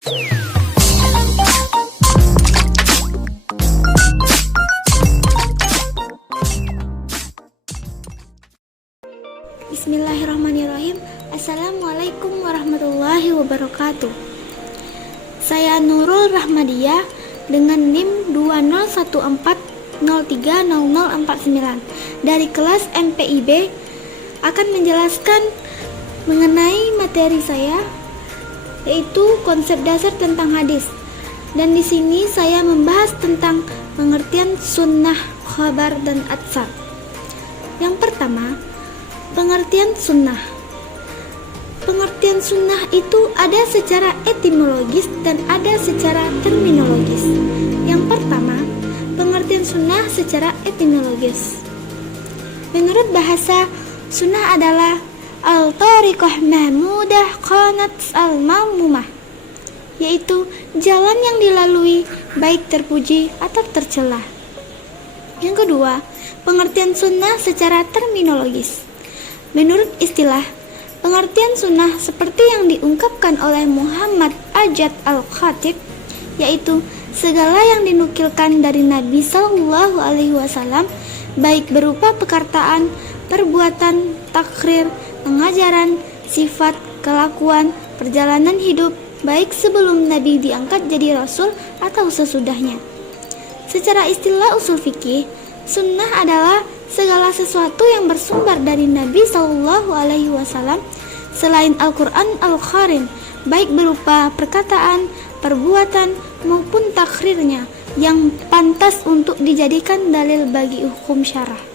Bismillahirrahmanirrahim. Assalamualaikum warahmatullahi wabarakatuh. Saya Nurul Rahmadiyah dengan NIM 2014030049 dari kelas MPIB akan menjelaskan mengenai materi saya, yaitu konsep dasar tentang hadis. Dan di sini saya membahas tentang pengertian sunnah, khabar, dan atsar. Yang pertama, pengertian sunnah. Pengertian sunnah itu ada secara etimologis dan ada secara terminologis. Yang pertama, pengertian sunnah secara etimologis. Menurut bahasa, sunnah adalah al-tariqah mahmudah qanat al-mamumah, yaitu jalan yang dilalui baik terpuji atau tercela. Yang kedua, pengertian sunnah secara terminologis. Menurut istilah, pengertian sunnah seperti yang diungkapkan oleh Muhammad Ajat Al-Khatib, yaitu segala yang dinukilkan dari Nabi Shallallahu Alaihi Wasallam, baik berupa perkataan, perbuatan, takrir, pengajaran, sifat, kelakuan, perjalanan hidup, baik sebelum Nabi diangkat jadi Rasul atau sesudahnya. Secara istilah usul fikih, sunnah adalah segala sesuatu yang bersumber dari Nabi Shallallahu Alaihi Wasallam selain Al-Quran Al-Karim, baik berupa perkataan, perbuatan maupun takrirnya yang pantas untuk dijadikan dalil bagi hukum syarah.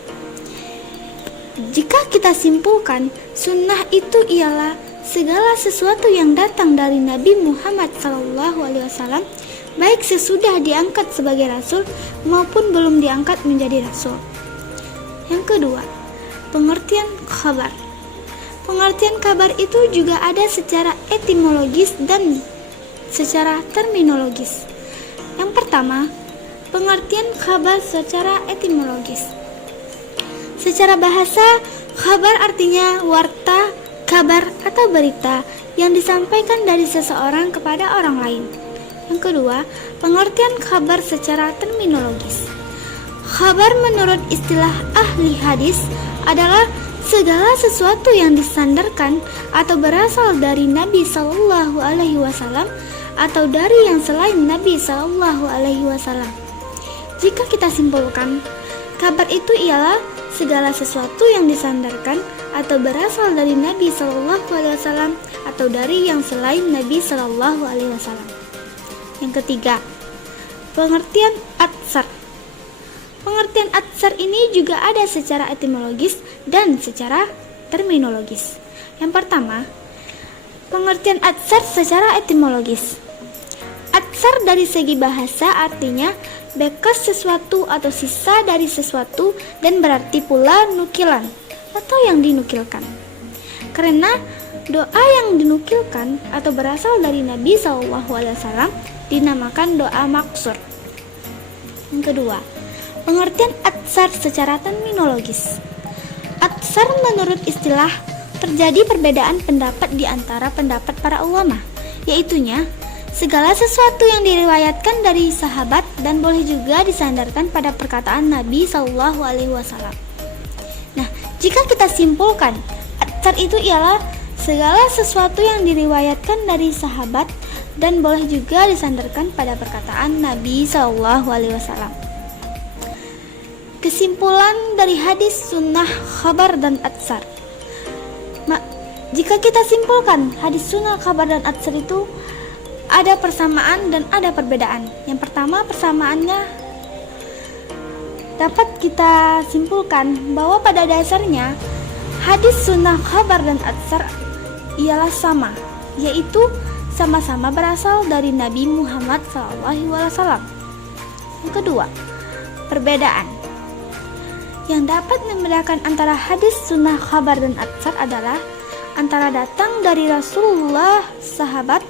Jika kita simpulkan, sunnah itu ialah segala sesuatu yang datang dari Nabi Muhammad Shallallahu Alaihi Wasallam, baik sesudah diangkat sebagai Rasul maupun belum diangkat menjadi Rasul. Yang kedua, pengertian khabar. Pengertian kabar itu juga ada secara etimologis dan secara terminologis. Yang pertama, pengertian kabar secara etimologis. Secara bahasa, kabar artinya warta, kabar atau berita yang disampaikan dari seseorang kepada orang lain. Yang kedua, pengertian kabar secara terminologis. Khabar menurut istilah ahli hadis adalah segala sesuatu yang disandarkan atau berasal dari Nabi Shallallahu Alaihi Wasallam atau dari yang selain Nabi Shallallahu Alaihi Wasallam. Jika kita simpulkan, kabar itu ialah segala sesuatu yang disandarkan atau berasal dari Nabi Shallallahu Alaihi Wasallam atau dari yang selain Nabi Shallallahu Alaihi Wasallam. Yang ketiga, pengertian atsar. Pengertian atsar ini juga ada secara etimologis dan secara terminologis. Yang pertama, pengertian atsar secara etimologis. Atsar dari segi bahasa artinya bekas sesuatu atau sisa dari sesuatu dan berarti pula nukilan atau yang dinukilkan. Karena doa yang dinukilkan atau berasal dari Nabi SAW dinamakan doa maksur. Yang kedua, pengertian atsar secara terminologis. Atsar menurut istilah terjadi perbedaan pendapat di antara pendapat para ulama, yaitunya segala sesuatu yang diriwayatkan dari sahabat dan boleh juga disandarkan pada perkataan Nabi Shallallahu Alaihi Wasallam. Nah, jika kita simpulkan, atsar itu ialah segala sesuatu yang diriwayatkan dari sahabat dan boleh juga disandarkan pada perkataan Nabi Shallallahu Alaihi Wasallam. Kesimpulan dari hadis, sunnah, khabar, dan atsar. Jika kita simpulkan hadis, sunnah, khabar, dan atsar itu ada persamaan dan ada perbedaan. Yang pertama, persamaannya dapat kita simpulkan bahwa pada dasarnya hadis, sunnah, khabar, dan atsar ialah sama, yaitu sama-sama berasal dari Nabi Muhammad SAW. Yang kedua, perbedaan. Yang dapat membedakan antara hadis, sunnah, khabar, dan atsar adalah antara datang dari Rasulullah, sahabat,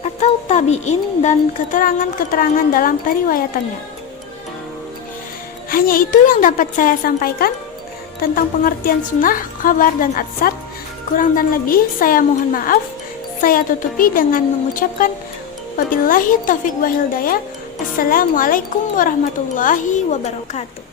atau tabi'in dan keterangan-keterangan dalam periwayatannya. Hanya itu yang dapat saya sampaikan tentang pengertian sunnah, khabar, dan atsar. Kurang dan lebih saya mohon maaf. saya tutupi dengan mengucapkan wabillahi taufiq wa hidayah. Assalamualaikum warahmatullahi wabarakatuh.